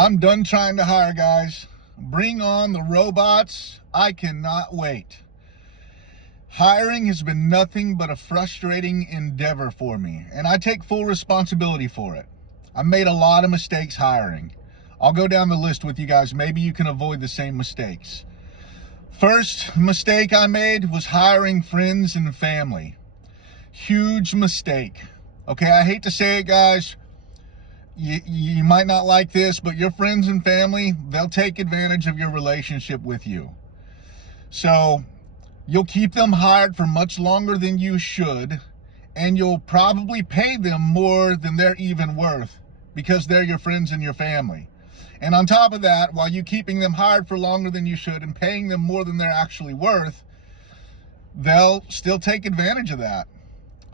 I'm done trying to hire, guys. Bring on the robots. I cannot wait. Hiring has been nothing but a frustrating endeavor for me, and I take full responsibility for it. I made a lot of mistakes hiring. I'll go down the list with you guys. Maybe you can avoid the same mistakes. First mistake I made was hiring friends and family. Huge mistake. Okay, I hate to say it, guys. You might not like this, but your friends and family, they'll take advantage of your relationship with you. So you'll keep them hired for much longer than you should, and you'll probably pay them more than they're even worth because they're your friends and your family. And on top of that, while you keeping them hired for longer than you should and paying them more than they're actually worth, they'll still take advantage of that.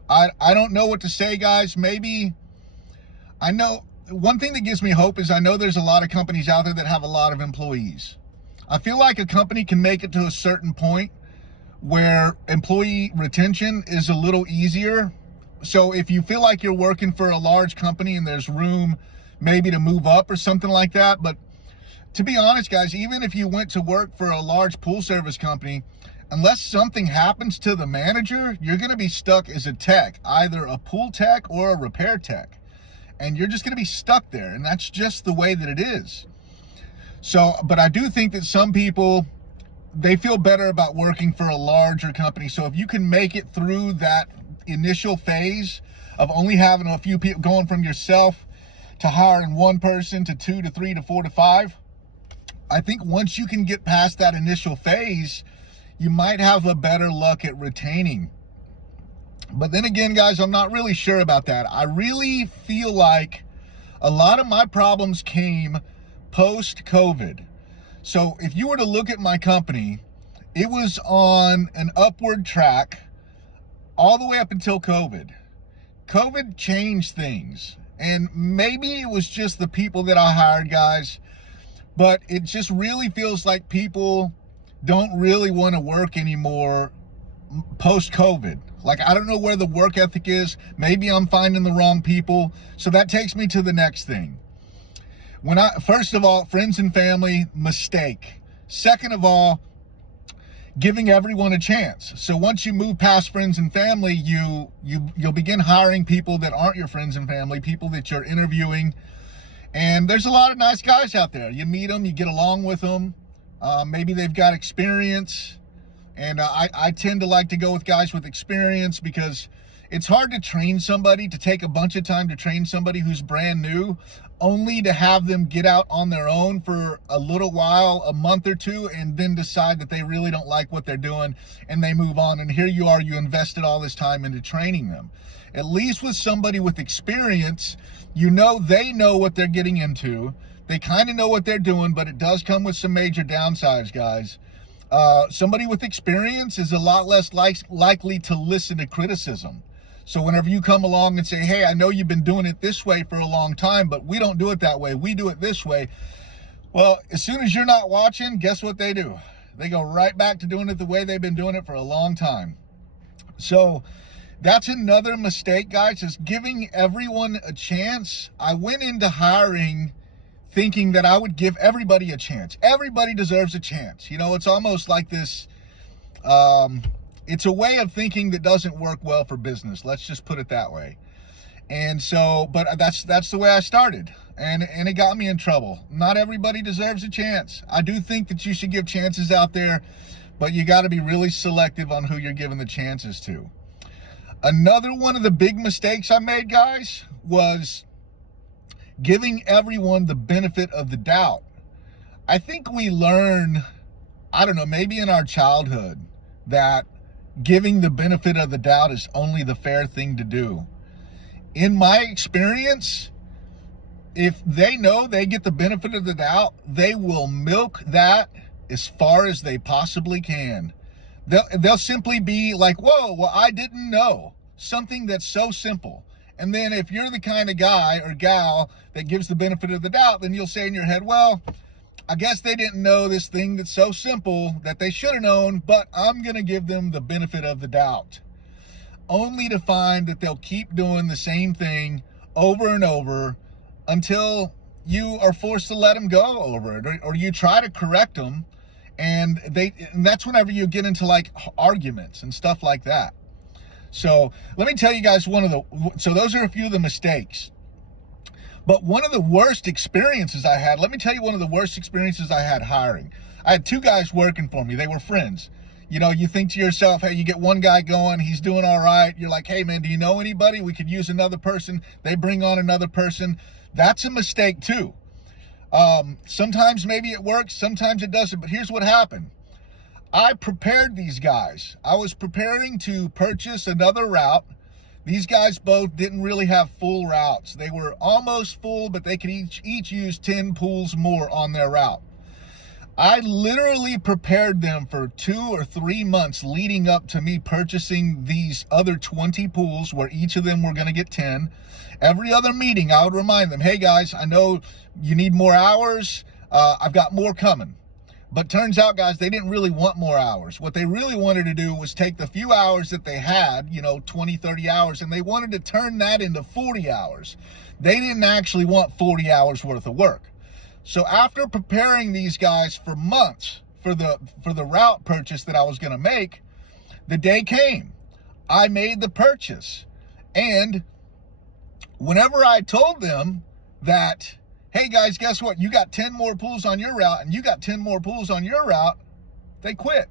I don't know what to say, guys. Maybe, I know one thing that gives me hope is I know there's a lot of companies out there that have a lot of employees. I feel like a company can make it to a certain point where employee retention is a little easier. So if you feel like you're working for a large company and there's room maybe to move up or something like that. But to be honest, guys, even if you went to work for a large pool service company, unless something happens to the manager, you're going to be stuck as a tech, either a pool tech or a repair tech. And you're just going to be stuck there. And that's just the way that it is. So, but I do think that some people, they feel better about working for a larger company. So if you can make it through that initial phase of only having a few people, going from yourself to hiring one person to 2 to 3 to 4 to 5, I think once you can get past that initial phase, you might have a better luck at retaining. But then again, guys, I'm not really sure about that. I really feel like a lot of my problems came post-COVID. So if you were to look at my company, it was on an upward track all the way up until COVID. COVID changed things. And maybe it was just the people that I hired, guys, but it just really feels like people don't really want to work anymore post-COVID. Like, I don't know where the work ethic is. Maybe I'm finding the wrong people. So that takes me to the next thing. First of all, friends and family, mistake. Second of all, giving everyone a chance. So once you move past friends and family, you'll begin hiring people that aren't your friends and family, people that you're interviewing. And there's a lot of nice guys out there. You meet them, you get along with them. Maybe they've got experience. And I tend to like to go with guys with experience because it's hard to train somebody, to take a bunch of time to train somebody who's brand new, only to have them get out on their own for a little while, a month or two, and then decide that they really don't like what they're doing and they move on. And here you are, you invested all this time into training them. At least with somebody with experience, you know they know what they're getting into. They kind of know what they're doing, but it does come with some major downsides, guys. Somebody with experience is a lot less likely to listen to criticism. So whenever you come along and say, hey, I know you've been doing it this way for a long time, but we don't do it that way. We do it this way. Well, as soon as you're not watching, guess what they do? They go right back to doing it the way they've been doing it for a long time. So that's another mistake, guys, is giving everyone a chance. I went into hiring thinking that I would give everybody a chance. Everybody deserves a chance. You know, it's almost like this, it's a way of thinking that doesn't work well for business. Let's just put it that way. And so, but that's the way I started. And it got me in trouble. Not everybody deserves a chance. I do think that you should give chances out there, but you got to be really selective on who you're giving the chances to. Another one of the big mistakes I made, guys, was giving everyone the benefit of the doubt. I think we learn, I don't know, maybe in our childhood, that giving the benefit of the doubt is only the fair thing to do. In my experience, if they know they get the benefit of the doubt, they will milk that as far as they possibly can. They'll simply be like, whoa, well, I didn't know. Something that's so simple. And then if you're the kind of guy or gal that gives the benefit of the doubt, then you'll say in your head, well, I guess they didn't know this thing that's so simple that they should have known, but I'm going to give them the benefit of the doubt. Only to find that they'll keep doing the same thing over and over until you are forced to let them go over it, or you try to correct them, and that's whenever you get into like arguments and stuff like that. So let me tell you guys so those are a few of the mistakes. But one of the worst experiences I had, let me tell you one of the worst experiences I had hiring. I had two guys working for me. They were friends. You know, you think to yourself, hey, you get one guy going, he's doing all right. You're like, hey, man, do you know anybody? We could use another person. They bring on another person. That's a mistake, too. Sometimes maybe it works, sometimes it doesn't. But here's what happened. I prepared these guys. I was preparing to purchase another route. These guys both didn't really have full routes. They were almost full, but they could each use 10 pools more on their route. I literally prepared them for 2 or 3 months leading up to me purchasing these other 20 pools where each of them were going to get 10. Every other meeting, I would remind them, hey guys, I know you need more hours. I've got more coming. But turns out, guys, they didn't really want more hours. What they really wanted to do was take the few hours that they had, 20, 30 hours, and they wanted to turn that into 40 hours. They didn't actually want 40 hours worth of work. So after preparing these guys for months for the route purchase that I was going to make, the day came. I made the purchase. And whenever I told them that, hey guys, guess what? You got 10 more pools on your route and you got 10 more pools on your route, they quit.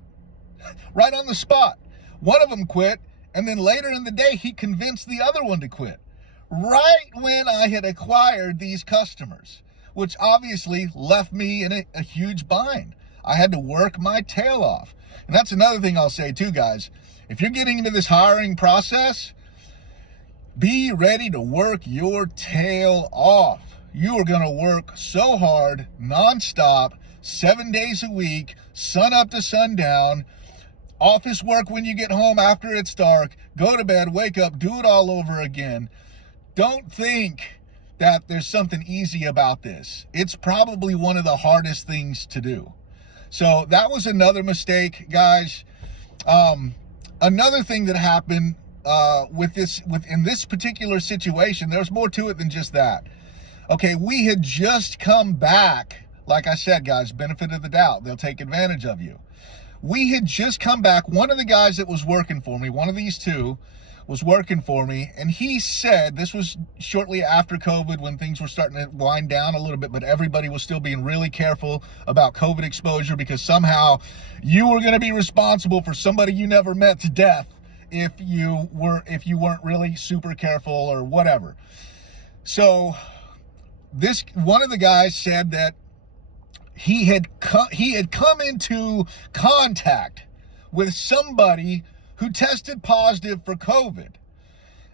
Right on the spot. One of them quit, and then later in the day, he convinced the other one to quit. Right when I had acquired these customers, which obviously left me in a huge bind. I had to work my tail off. And that's another thing I'll say too, guys. If you're getting into this hiring process, be ready to work your tail off. You are going to work so hard, nonstop, 7 days a week, sun up to sundown, office work when you get home after it's dark, go to bed, wake up, do it all over again. Don't think that there's something easy about this. It's probably one of the hardest things to do. So that was another mistake, guys. Another thing that happened in this particular situation, there's more to it than just that. Okay, we had just come back. Like I said, guys, benefit of the doubt. They'll take advantage of you. We had just come back. One of the guys that was working for me, one of these two, was working for me, and he said, this was shortly after COVID when things were starting to wind down a little bit, but everybody was still being really careful about COVID exposure because somehow you were going to be responsible for somebody you never met's death if you weren't really super careful or whatever. So one of the guys said that he had come into contact with somebody who tested positive for COVID.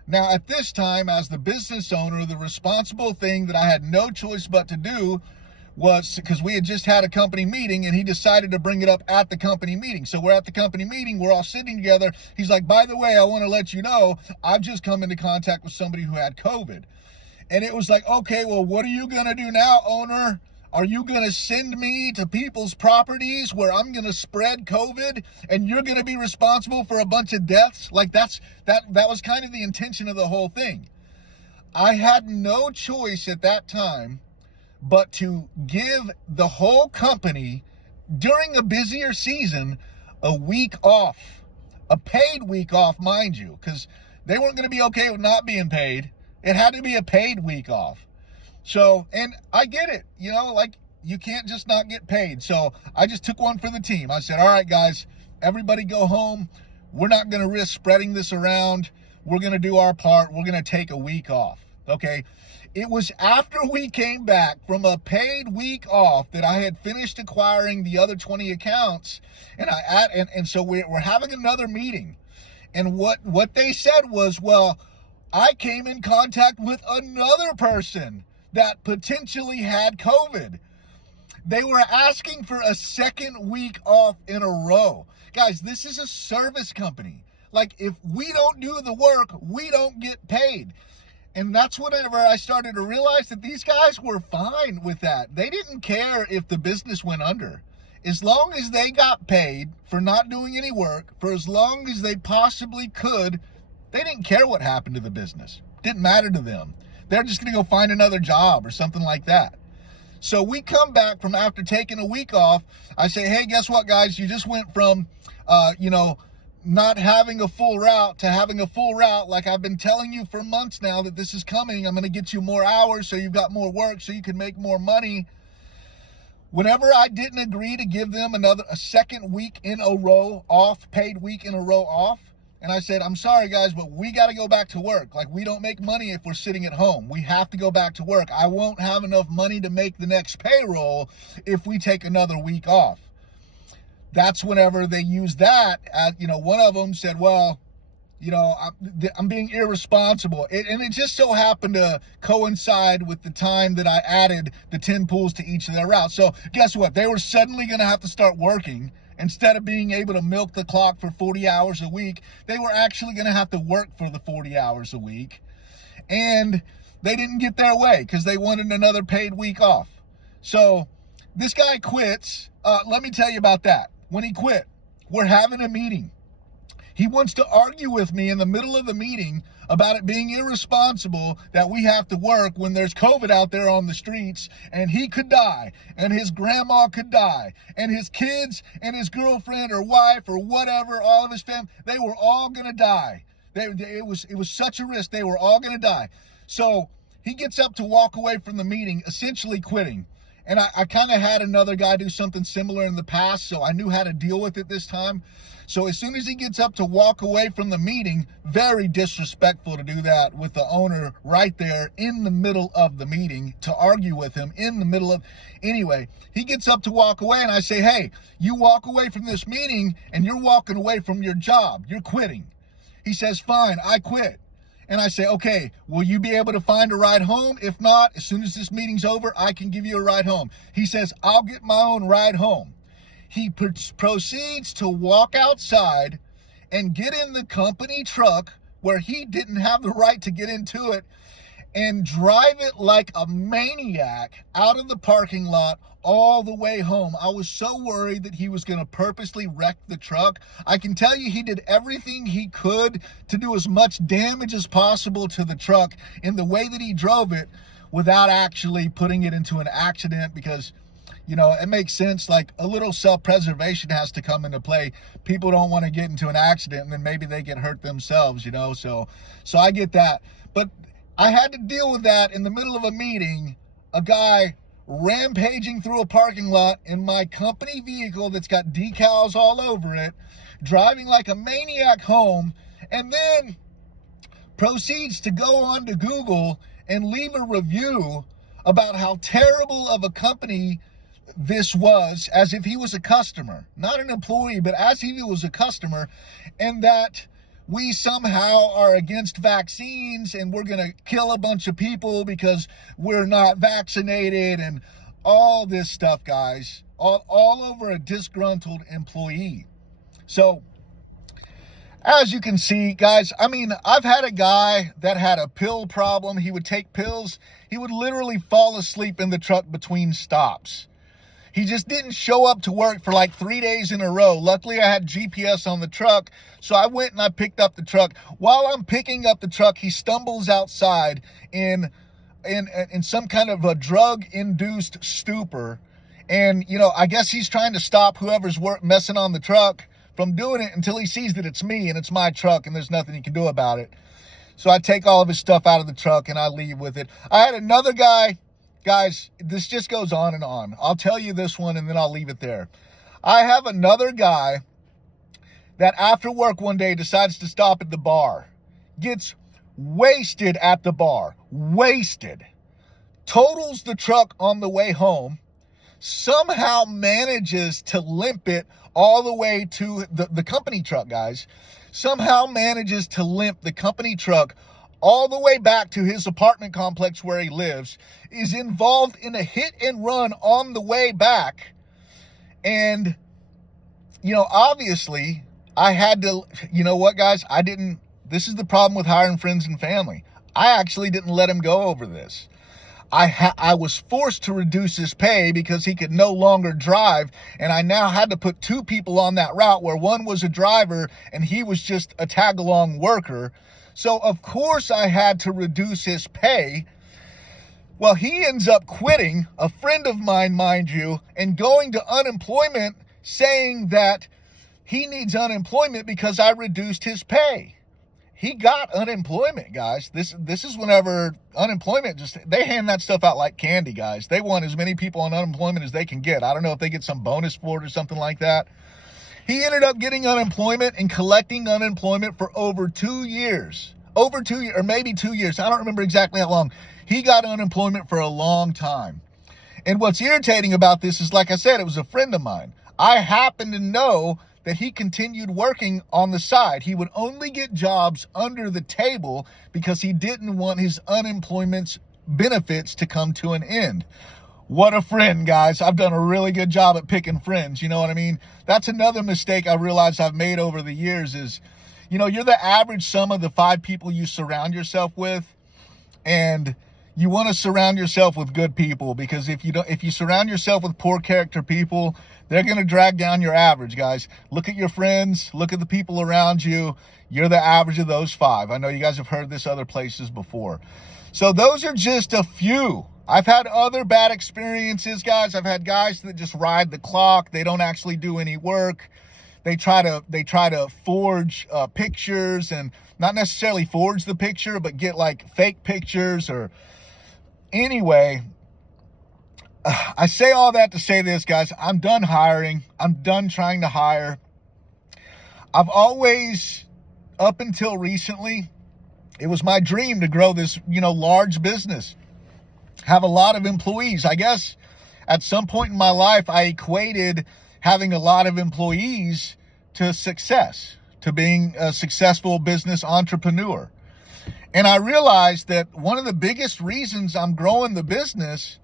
Now, at this time, as the business owner, the responsible thing that I had no choice but to do was, because we had just had a company meeting, and he decided to bring it up at the company meeting. So we're at the company meeting, we're all sitting together. He's like, by the way, I want to let you know, I've just come into contact with somebody who had COVID. And it was like, okay, well, what are you going to do now, owner? Are you going to send me to people's properties where I'm going to spread COVID and you're going to be responsible for a bunch of deaths? Like that was kind of the intention of the whole thing. I had no choice at that time but to give the whole company during a busier season a week off, a paid week off, mind you, because they weren't going to be okay with not being paid. It had to be a paid week off. So, and I get it, like you can't just not get paid. So I just took one for the team. I said, all right, guys, everybody go home. We're not going to risk spreading this around. We're going to do our part. We're going to take a week off. Okay. It was after we came back from a paid week off that I had finished acquiring the other 20 accounts. And so we're having another meeting. And what they said was, well, I came in contact with another person that potentially had COVID. They were asking for a second week off in a row. Guys, this is a service company. Like, if we don't do the work, we don't get paid. And that's whenever I started to realize that these guys were fine with that. They didn't care if the business went under. As long as they got paid for not doing any work, for as long as they possibly could, they didn't care what happened to the business. Didn't matter to them. They're just going to go find another job or something like that. So we come back from after taking a week off. I say, hey, guess what, guys? You just went from, not having a full route to having a full route. Like I've been telling you for months now that this is coming. I'm going to get you more hours so you've got more work so you can make more money. Whenever I didn't agree to give them a second week in a row off, paid week in a row off, and I said, I'm sorry guys, but we got to go back to work. Like we don't make money if we're sitting at home. We have to go back to work. I won't have enough money to make the next payroll if we take another week off. That's whenever they use that. One of them said, well, I'm being irresponsible. And it just so happened to coincide with the time that I added the 10 pools to each of their routes. So guess what? They were suddenly going to have to start working. Instead of being able to milk the clock for 40 hours a week, they were actually going to have to work for the 40 hours a week. And they didn't get their way because they wanted another paid week off. So this guy quits. Let me tell you about that. When he quit, we're having a meeting. He wants to argue with me in the middle of the meeting about it being irresponsible that we have to work when there's COVID out there on the streets, and he could die, and his grandma could die, and his kids and his girlfriend or wife or whatever, all of his family, they were all going to die. It was such a risk. They were all going to die. So he gets up to walk away from the meeting, essentially quitting. And I kind of had another guy do something similar in the past, so I knew how to deal with it this time. So as soon as he gets up to walk away from the meeting, very disrespectful to do that with the owner right there in the middle of the meeting, to argue with him in the middle of, anyway, he gets up to walk away and I say, hey, you walk away from this meeting and you're walking away from your job. You're quitting. He says, fine, I quit. And I say, okay, will you be able to find a ride home? If not, as soon as this meeting's over, I can give you a ride home. He says, I'll get my own ride home. He proceeds to walk outside and get in the company truck where he didn't have the right to get into it and drive it like a maniac out of the parking lot all the way home. I was so worried that he was going to purposely wreck the truck. I can tell you he did everything he could to do as much damage as possible to the truck in the way that he drove it without actually putting it into an accident, because it makes sense. Like a little self-preservation has to come into play. People don't want to get into an accident and then maybe they get hurt themselves, so I get that. But I had to deal with that in the middle of a meeting, a guy rampaging through a parking lot in my company vehicle that's got decals all over it, driving like a maniac home, and then proceeds to go on to Google and leave a review about how terrible of a company this was, as if he was a customer, not an employee, but as if he was a customer, and that we somehow are against vaccines and we're going to kill a bunch of people because we're not vaccinated and all this stuff, guys, all over a disgruntled employee. So as you can see, guys, I've had a guy that had a pill problem. He would take pills. He would literally fall asleep in the truck between stops. He just didn't show up to work for like 3 days in a row. Luckily, I had GPS on the truck, so I went and I picked up the truck. While I'm picking up the truck, he stumbles outside in some kind of a drug-induced stupor. And, I guess he's trying to stop whoever's messing on the truck from doing it until he sees that it's me and it's my truck and there's nothing he can do about it. So I take all of his stuff out of the truck and I leave with it. I had another guy. Guys, this just goes on and on. I'll tell you this one and then I'll leave it there. I have another guy that after work one day decides to stop at the bar, gets wasted at the bar, totals the truck on the way home, somehow manages to limp it all the way to the company truck, guys, somehow manages to limp the company truck all the way back to his apartment complex where he lives, is involved in a hit and run on the way back. And, obviously I had to, what, guys, this is the problem with hiring friends and family. I actually didn't let him go over this. I was forced to reduce his pay because he could no longer drive, and I now had to put 2 people on that route where one was a driver and he was just a tag-along worker. So, of course, I had to reduce his pay. Well, he ends up quitting, a friend of mine, mind you, and going to unemployment saying that he needs unemployment because I reduced his pay. He got unemployment, guys. This is whenever unemployment, they hand that stuff out like candy, guys. They want as many people on unemployment as they can get. I don't know if they get some bonus for it or something like that. He ended up getting unemployment and collecting unemployment for over 2 years. Over 2 years, or maybe 2 years. I don't remember exactly how long. He got unemployment for a long time. And what's irritating about this is, like I said, it was a friend of mine. I happen to know that he continued working on the side. He would only get jobs under the table because he didn't want his unemployment benefits to come to an end. What a friend, guys. I've done a really good job at picking friends. You know what I mean? That's another mistake I realized I've made over the years is, you're the average sum of the 5 people you surround yourself with. And you want to surround yourself with good people, because if you surround yourself with poor character people, they're going to drag down your average, guys. Look at your friends, look at the people around you. You're the average of those 5. I know you guys have heard this other places before. So those are just a few. I've had other bad experiences, guys. I've had guys that just ride the clock. They don't actually do any work. They try to forge pictures, and not necessarily forge the picture, but get like fake pictures. Or anyway, I say all that to say this, guys. I'm done hiring. I'm done trying to hire. I've always, up until recently, it was my dream to grow this, large business, have a lot of employees. I guess at some point in my life, I equated having a lot of employees to success, to being a successful business entrepreneur. And I realized that one of the biggest reasons I'm growing the business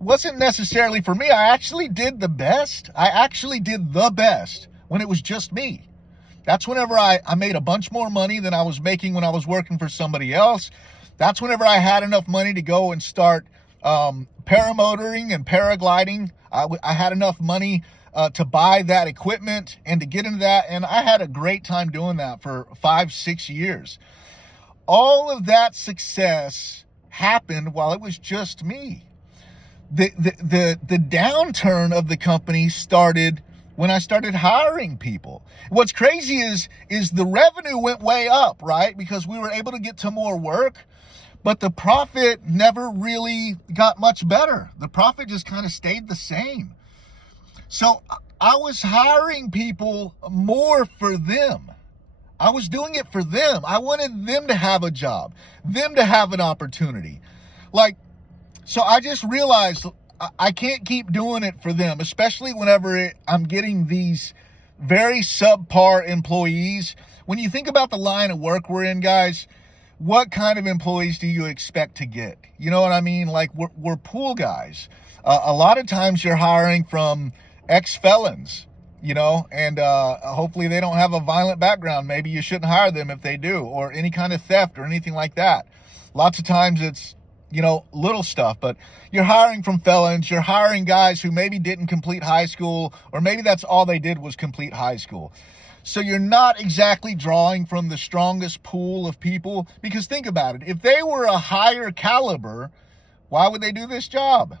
wasn't necessarily for me. I actually did the best. I actually did the best when it was just me. That's whenever I made a bunch more money than I was making when I was working for somebody else. That's whenever I had enough money to go and start paramotoring and paragliding. I had enough money to buy that equipment and to get into that. And I had a great time doing that for 5-6 years. All of that success happened while it was just me. The downturn of the company started when I started hiring people. What's crazy is the revenue went way up, right? Because we were able to get to more work, but the profit never really got much better. The profit just kind of stayed the same. So I was hiring people more for them. I was doing it for them. I wanted them to have a job, them to have an opportunity. So I just realized I can't keep doing it for them, especially whenever I'm getting these very subpar employees. When you think about the line of work we're in, guys, what kind of employees do you expect to get? You know what I mean? Like we're pool guys. A lot of times you're hiring from ex-felons, and hopefully they don't have a violent background. Maybe you shouldn't hire them if they do, or any kind of theft or anything like that. Lots of times it's, little stuff, but you're hiring from felons. You're hiring guys who maybe didn't complete high school, or maybe that's all they did was complete high school. So you're not exactly drawing from the strongest pool of people, because think about it. If they were a higher caliber, why would they do this job?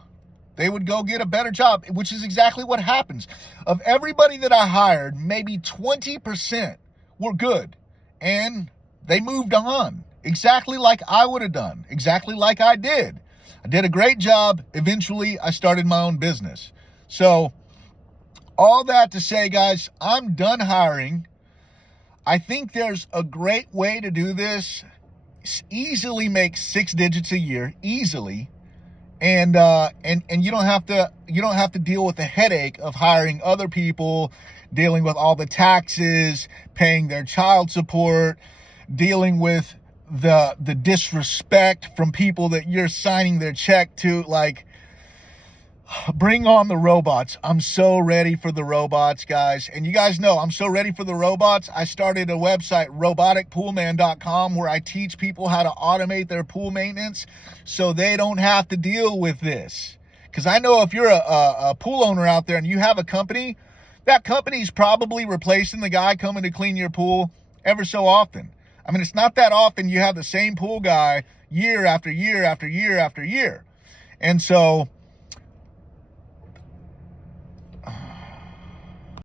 They would go get a better job, which is exactly what happens. Of everybody that I hired, maybe 20% were good, and they moved on. Exactly like I would have done, exactly like I did. I did a great job. Eventually, I started my own business. So all that to say, guys, I'm done hiring. I think there's a great way to do this. Easily make 6 digits a year, easily. And you don't have to deal with the headache of hiring other people, dealing with all the taxes, paying their child support, dealing with the disrespect from people that you're signing their check to. Bring on the robots. I'm so ready for the robots, guys. And you guys know I'm so ready for the robots. I started a website, roboticpoolman.com, where I teach people how to automate their pool maintenance so they don't have to deal with this. Because I know if you're a pool owner out there and you have a company, that company's probably replacing the guy coming to clean your pool ever so often. I I mean, it's not that often you have the same pool guy year after year after year after year. And so